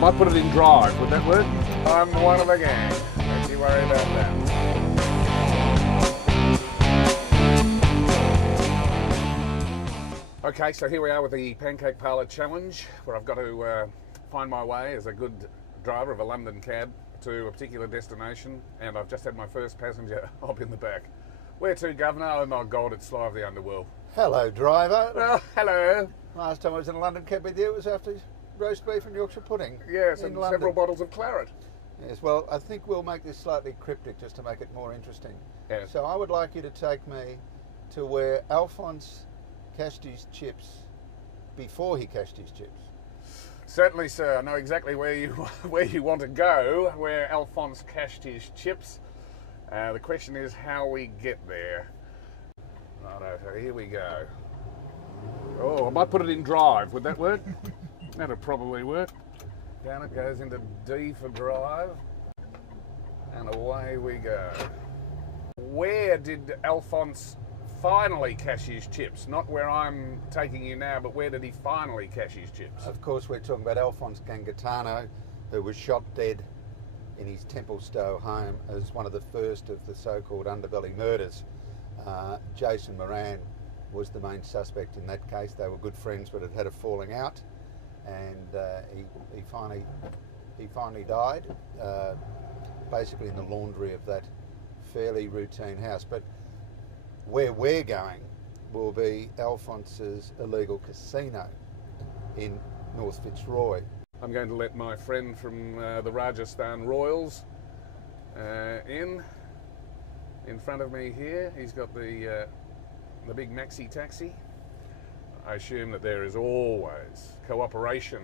might put it in drive. Would that work? I'm one of the gang. Don't you worry about that. Okay, so here we are with the Pancake Parlour Challenge, where I've got to find my way as a good driver of a London cab to a particular destination, and I've just had my first passenger hop in the back. Where to, Governor? Oh my God, it's Sly of the Underworld. Hello, driver. Well, hello. Last time I was in a London cab with you, it was after roast beef and Yorkshire pudding. Yes, and London. several bottles of claret. Yes, well, I think we'll make this slightly cryptic just to make it more interesting. Yes. So I would like you to take me to where Alphonse cashed his chips before he cashed his chips. Certainly, sir. I know exactly where you want to go, where Alphonse cashed his chips. The question is how we get there. Righto, so here we go. Oh, I might put it in drive. Would that work? That'll probably work. Down it goes into D for drive. And away we go. Where did Alphonse finally cash his chips? Not where I'm taking you now, but where did he finally cash his chips? Of course, we're talking about Alphonse Gangatano, who was shot dead in his Templestowe home as one of the first of the so-called underbelly murders. Jason Moran was the main suspect in that case. They were good friends but had had a falling out, and he finally died, basically in the laundry of that fairly routine house. But where we're going will be Alphonse's illegal casino in North Fitzroy. I'm going to let my friend from the Rajasthan Royals in front of me here. He's got the big maxi taxi. I assume that there is always cooperation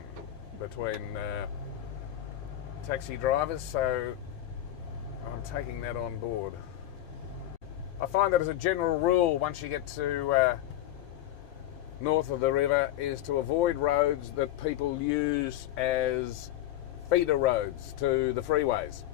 between taxi drivers, so I'm taking that on board. I find that as a general rule, once you get to north of the river, is to avoid roads that people use as feeder roads to the freeways.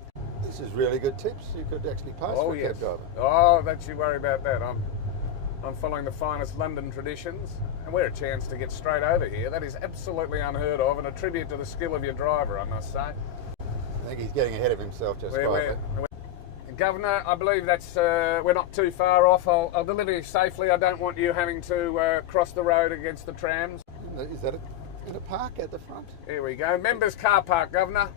This is really good tips. You could actually pass for a cab driver. Oh, don't you worry about that. I'm following the finest London traditions, and we're a chance to get straight over here. That is absolutely unheard of, and a tribute to the skill of your driver, I must say. I think he's getting ahead of himself just quietly. Governor, I believe that's we're not too far off. I'll deliver you safely. I don't want you having to cross the road against the trams. Is that in a park at the front? Here we go. Members car park, Governor.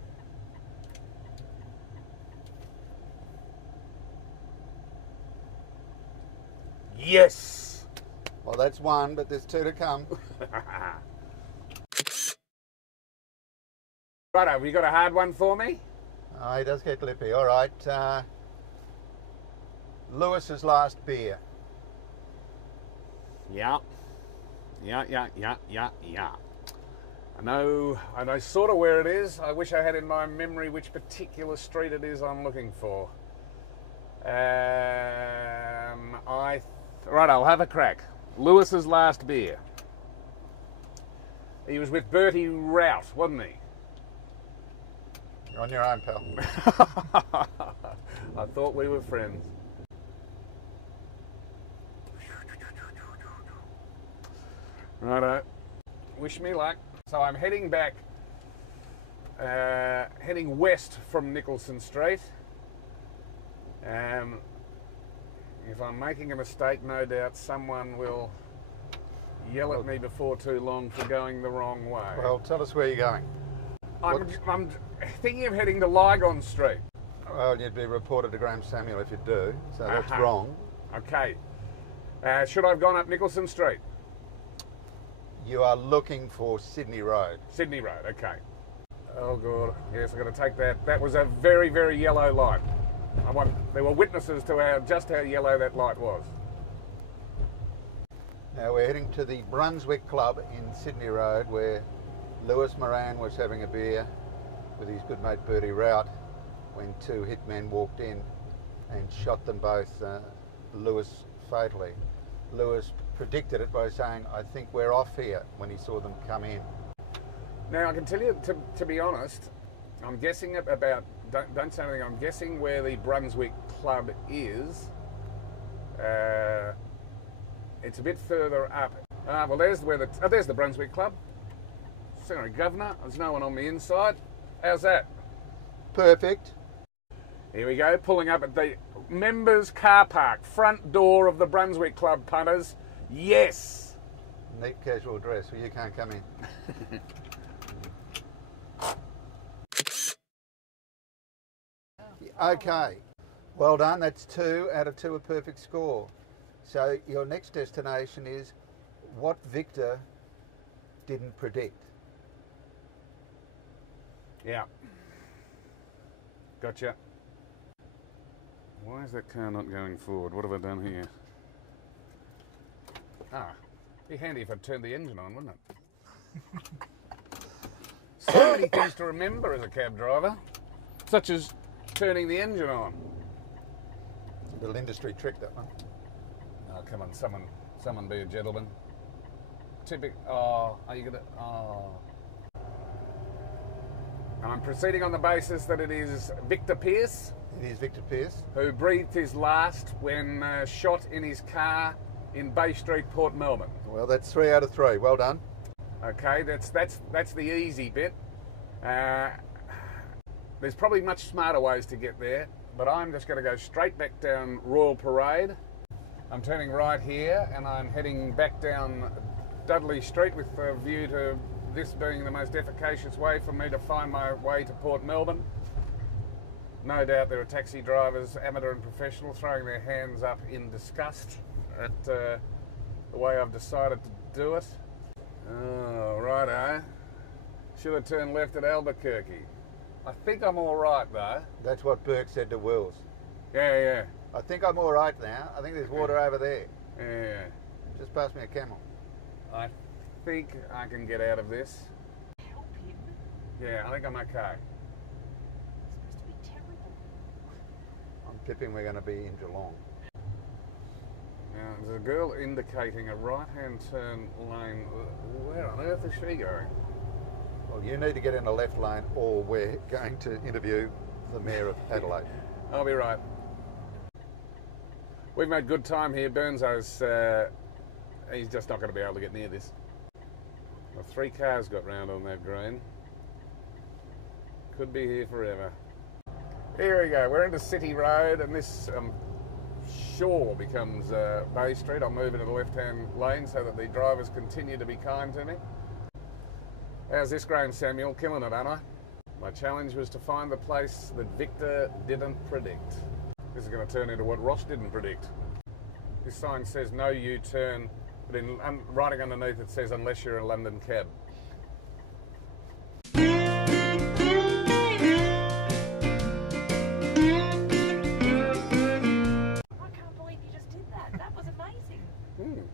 Yes! Well, that's one, but there's two to come. Righto, have you got a hard one for me? Oh, he does get lippy. All right. Lewis's last beer. Yeah. I know sort of where it is. I wish I had in my memory which particular street it is I'm looking for. Right, I'll have a crack. Lewis's last beer. He was with Bertie Rout, wasn't he? You're on your own, pal. I thought we were friends. Righto. Wish me luck. So I'm heading back, heading west from Nicholson Street. If I'm making a mistake, no doubt someone will yell at me before too long for going the wrong way. Well, tell us where you're going. I'm thinking of heading to Lygon Street. Well, you'd be reported to Graham Samuel if you do, so that's wrong. Okay. Should I have gone up Nicholson Street? You are looking for Sydney Road. Sydney Road, okay. Oh God, yes, I've got to take that. That was a very, very yellow light. There were witnesses to just how yellow that light was. Now we're heading to the Brunswick Club in Sydney Road, where Lewis Moran was having a beer with his good mate Bertie Rout when two hitmen walked in and shot them both, Lewis fatally. Lewis predicted it by saying, "I think we're off here," when he saw them come in. Now I can tell you, to be honest, I'm guessing about, don't say anything, I'm guessing where the Brunswick Club is. It's a bit further up. Well, there's the Brunswick Club. Sorry, Governor, there's no one on the inside. How's that? Perfect. Here we go, pulling up at the members' car park, front door of the Brunswick Club, punters. Yes! Neat casual dress, well, you can't come in. Okay, well done. That's 2 out of 2, a perfect score. So your next destination is what Victor didn't predict. Yeah. Gotcha. Why is that car not going forward? What have I done here? Ah, be handy if I turned the engine on, wouldn't it? So many things to remember as a cab driver, such as turning the engine on. It's a little industry trick, that one. Oh, come on, someone be a gentleman. Oh, are you gonna? Oh. And I'm proceeding on the basis that it is Victor Pearce. It is Victor Pearce. Who breathed his last when shot in his car in Bay Street, Port Melbourne. Well, that's 3 out of 3. Well done. Okay, that's the easy bit. There's probably much smarter ways to get there, but I'm just going to go straight back down Royal Parade. I'm turning right here, and I'm heading back down Dudley Street with a view to this being the most efficacious way for me to find my way to Port Melbourne. No doubt there are taxi drivers, amateur and professional, throwing their hands up in disgust at the way I've decided to do it. Oh, righto. Should have turned left at Albuquerque. I think I'm all right, though. That's what Burke said to Wills. Yeah. I think I'm all right now. I think there's water over there. Yeah. Just pass me a camel. I think I can get out of this. Help him. Yeah, I think I'm okay. It's supposed to be terrible. I'm tipping we're going to be in Geelong. Now, there's a girl indicating a right-hand turn lane. Where on earth is she going? Well, you need to get in the left lane, or we're going to interview the Mayor of Adelaide. I'll be right. We've made good time here. Burnzo's, he's just not going to be able to get near this. Well, 3 cars got round on that green. Could be here forever. Here we go. We're into City Road, and this sure becomes Bay Street. I'll move into the left-hand lane so that the drivers continue to be kind to me. How's this, Graham Samuel? Killing it, aren't I? My challenge was to find the place that Victor didn't predict. This is going to turn into what Ross didn't predict. This sign says no U-turn, but in writing underneath it says unless you're a London cab.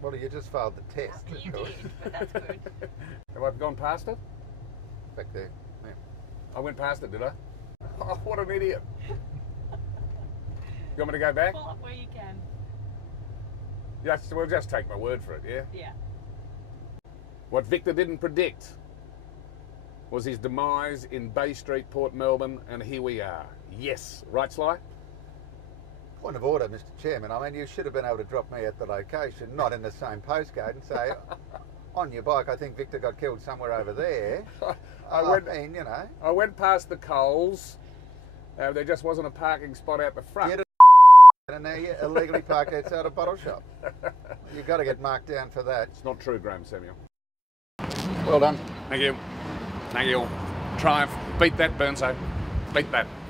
Well, you just failed the test. You did, but that's good. Have I gone past it? Back there. Yeah. I went past it, did I? Oh, what an idiot. You want me to go back? Pull up where you can. Yes, we'll just take my word for it, yeah? Yeah. What Victor didn't predict was his demise in Bay Street, Port Melbourne, and here we are. Yes. Right, Sly? Point of order, Mr. Chairman. I mean, you should have been able to drop me at the location, not in the same postcode, and say, on your bike, I think Victor got killed somewhere over there. I went past the Coles. There just wasn't a parking spot out the front. And now you're illegally parked outside a bottle shop. You've got to get marked down for that. It's not true, Graham Samuel. Well done. Thank you. Thank you. Triumph. Beat that, Burnso. Beat that.